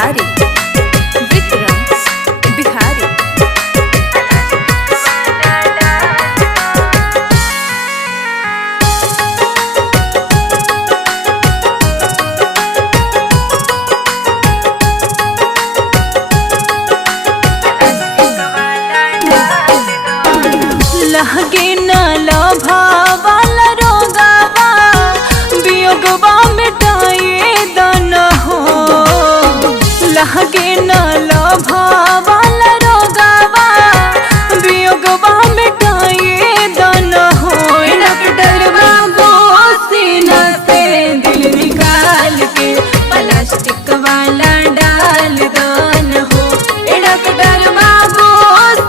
बिहारी विक्रम बिहारी। लहगे न लभावाला रोगावा वियोगवा मिटाए दन हो। लहगे न लभावाला रोगावा वियोगवा मिटाए दन हो। डॉक्टर बाबू सीना से दिल निकाल के प्लास्टिक वाला डाल दन हो। डॉक्टर बाबू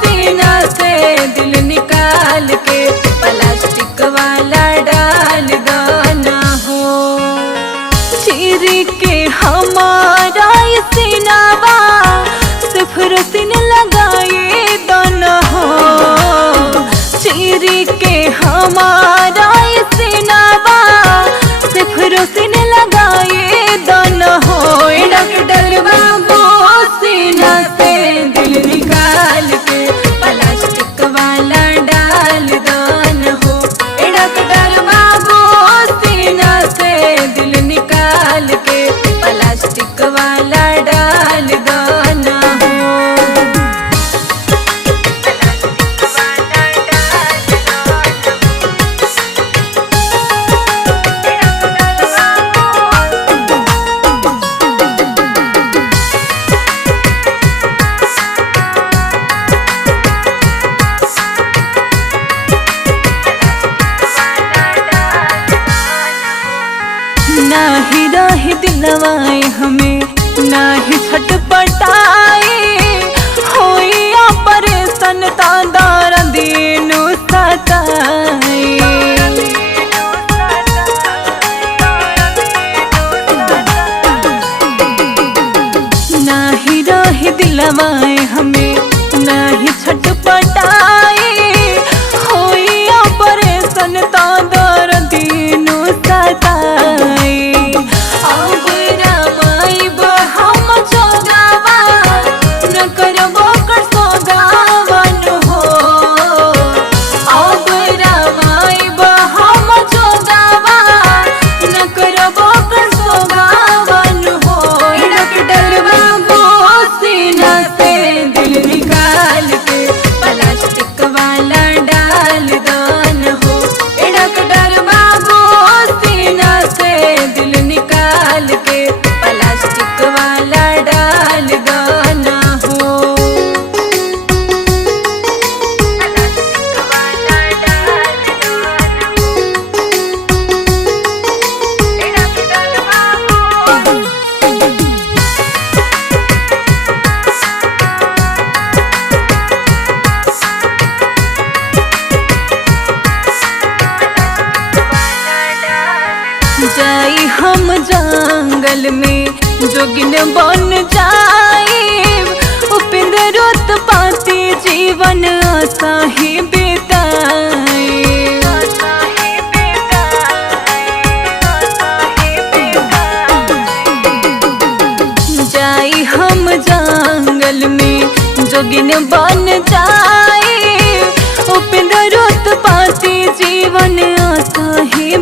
सीना से दिल निकाल के प्लास्टिक वाला डाल दना हो। चीरी के हमारा सीनावा सिर्फ रोसिन लगाए दना हो। चीरी के हमारा सीनावा सिर्फ रोसिन लगाए दना हो। डॉक्टर बाबू सीना से दिल निकाल के प्लास्टिक वाला डाल दन हो। डॉक्टर बाबू सीना से दिल निकाल के प्लास्टिक वाला डाल दन हो। नाही रही दिलवाए हमें नाही छटपटाए होइया परेशान तादार दीनु सताए। नाही रही दिलवाए हमें नाही छटपटाए होइया परेशान तादार दीनु सताए। जाई हम जंगल में जोगिन बन जाए उपेंद्र रोत पाती जीवन आशा ही बिताए। जाई हम जंगल में जोगिन बन जाए उपेंद्र रोत पाती जीवन आशा ही